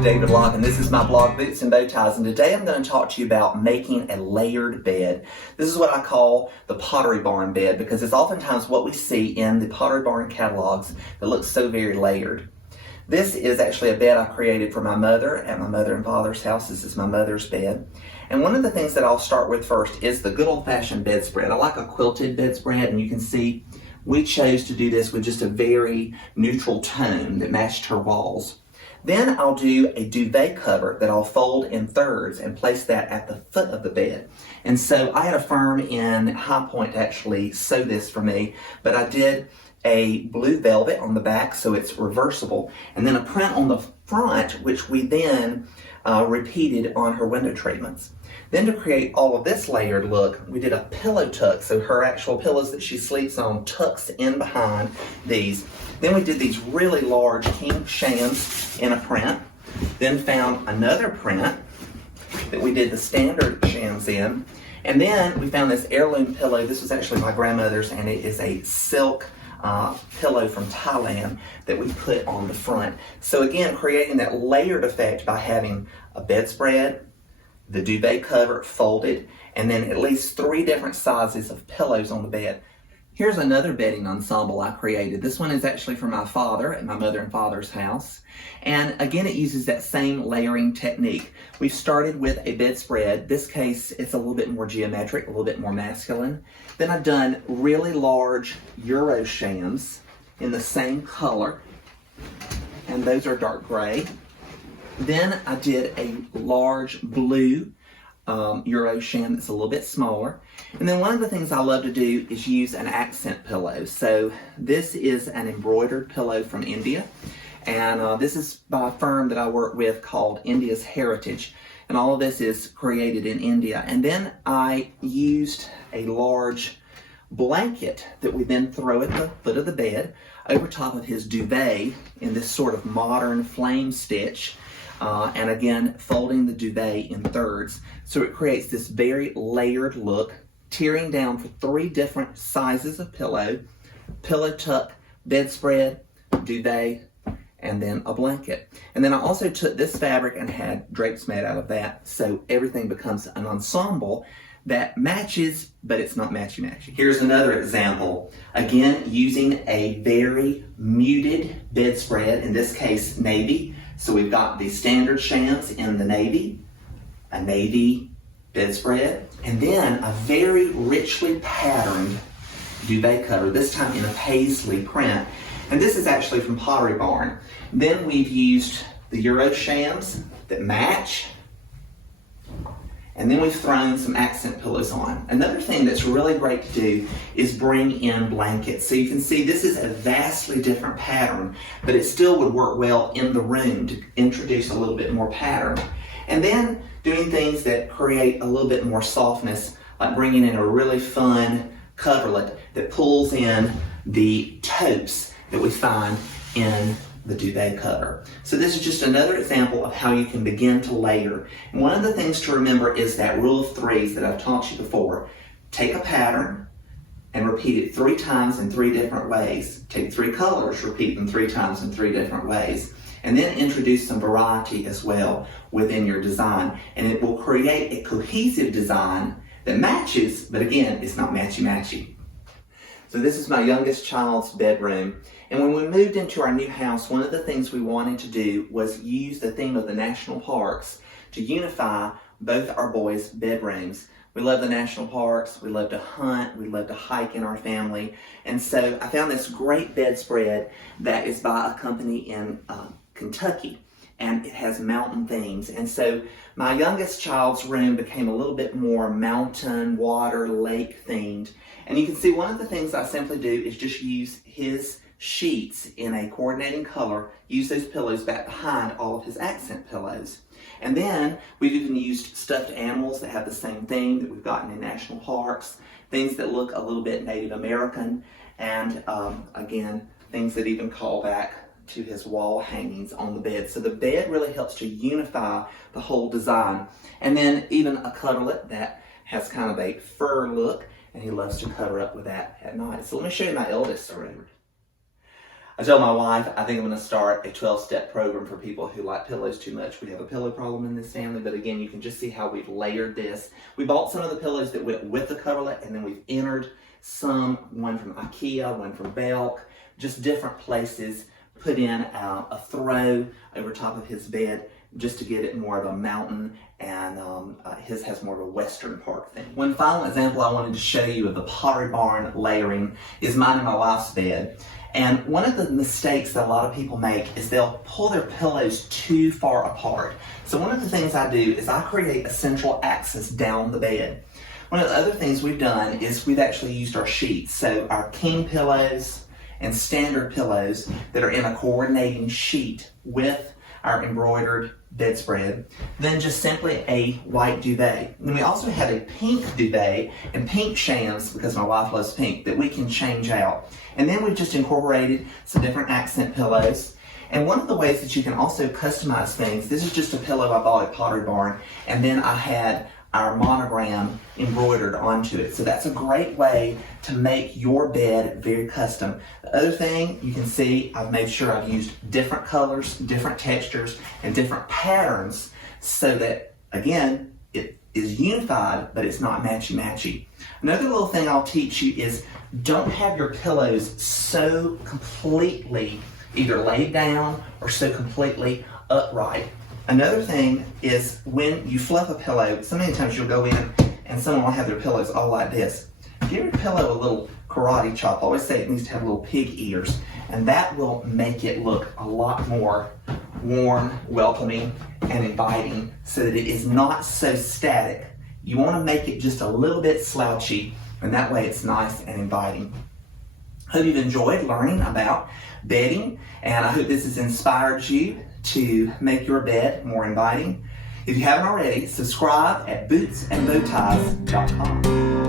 I'm David Locke, and this is my blog, Boots and Bow Ties, and today I'm going to talk to you about making a layered bed. This is what I call the Pottery Barn bed because it's oftentimes what we see in the Pottery Barn catalogs that looks so very layered. This is actually a bed I created for my mother at my mother and father's house. This is my mother's bed. And one of the things that I'll start with first is the good old-fashioned bedspread. I like a quilted bedspread, and you can see we chose to do this with just a very neutral tone that matched her walls. Then I'll do a duvet cover that I'll fold in thirds and place that at the foot of the bed. And so I had a firm in High Point to actually sew this for me, but I did a blue velvet on the back so it's reversible, and then a print on the front which we then repeated on her window treatments. Then to create all of this layered look, we did a pillow tuck, so her actual pillows that she sleeps on tucks in behind these. Then we did these really large king shams in a print, then found another print that we did the standard shams in, and then we found this heirloom pillow. This was actually my grandmother's, and it is a silk pillow from Thailand that we put on the front. So again, creating that layered effect by having a bedspread, the duvet cover folded, and then at least 3 different sizes of pillows on the bed. Here's another bedding ensemble I created. This one is actually for my father at my mother and father's house. And again, it uses that same layering technique. We've started with a bedspread. This case, it's a little bit more geometric, a little bit more masculine. Then I've done really large Euro shams in the same color, and those are dark gray. Then I did a large blue Euro sham that's a little bit smaller. And then one of the things I love to do is use an accent pillow. So this is an embroidered pillow from India. And this is by a firm that I work with called India's Heritage. And all of this is created in India. And then I used a large blanket that we then throw at the foot of the bed over top of his duvet in this sort of modern flame stitch. And again, folding the duvet in thirds. So it creates this very layered look, tearing down for 3 different sizes of pillow tuck, bedspread, duvet, and then a blanket. And then I also took this fabric and had drapes made out of that, so everything becomes an ensemble that matches, but it's not matchy-matchy. Here's another example. Again, using a very muted bedspread, in this case, navy. So we've got the standard shams in the navy, a navy bedspread, and then a very richly patterned duvet cover, this time in a paisley print. And this is actually from Pottery Barn. Then we've used the Euro shams that match, and then we've thrown some accent pillows on. Another thing that's really great to do is bring in blankets. So you can see this is a vastly different pattern, but it still would work well in the room to introduce a little bit more pattern. And then doing things that create a little bit more softness, like bringing in a really fun coverlet that pulls in the totes that we find in the duvet cover. So this is just another example of how you can begin to layer. And one of the things to remember is that rule of 3s that I've taught you before. Take a pattern and repeat it 3 times in 3 different ways. Take 3 colors, repeat them 3 times in 3 different ways. And then introduce some variety as well within your design. And it will create a cohesive design that matches, but again, it's not matchy-matchy. So this is my youngest child's bedroom. And when we moved into our new house, one of the things we wanted to do was use the theme of the national parks to unify both our boys' bedrooms. We love the national parks, we love to hunt, we love to hike in our family. And so I found this great bedspread that is by a company in Kentucky, and it has mountain themes. And so my youngest child's room became a little bit more mountain, water, lake themed. And you can see one of the things I simply do is just use his sheets in a coordinating color, use those pillows back behind all of his accent pillows. And then we've even used stuffed animals that have the same theme that we've gotten in national parks, things that look a little bit Native American, and again, things that even call back to his wall hangings on the bed. So the bed really helps to unify the whole design. And then even a coverlet that has kind of a fur look, and he loves to cover up with that at night. So let me show you my eldest room. I told my wife, I think I'm going to start a 12-step program for people who like pillows too much. We have a pillow problem in this family, but again, you can just see how we've layered this. We bought some of the pillows that went with the coverlet, and then we've entered one from IKEA, one from Belk, just different places, put in a throw over top of his bed just to give it more of a mountain, and his has more of a western part thing. One final example I wanted to show you of the Pottery Barn layering is mine and my wife's bed. And one of the mistakes that a lot of people make is they'll pull their pillows too far apart. So one of the things I do is I create a central axis down the bed. One of the other things we've done is we've actually used our sheets. So our king pillows and standard pillows that are in a coordinating sheet with our embroidered bedspread, then just simply a white duvet. Then we also have a pink duvet and pink shams, because my wife loves pink, that we can change out. And then we've just incorporated some different accent pillows. And one of the ways that you can also customize things, this is just a pillow I bought at Pottery Barn, and then I had our monogram embroidered onto it. So that's a great way to make your bed very custom. The other thing you can see, I've made sure I've used different colors, different textures, and different patterns so that, again, it is unified, but it's not matchy-matchy. Another little thing I'll teach you is don't have your pillows so completely either laid down or so completely upright. Another thing is when you fluff a pillow, so many times you'll go in and someone will have their pillows all like this. Give your pillow a little karate chop. I always say it needs to have little pig ears, and that will make it look a lot more warm, welcoming, and inviting so that it is not so static. You want to make it just a little bit slouchy, and that way it's nice and inviting. Hope you've enjoyed learning about bedding, and I hope this has inspired you to make your bed more inviting. If you haven't already, subscribe at bootsandbowties.com.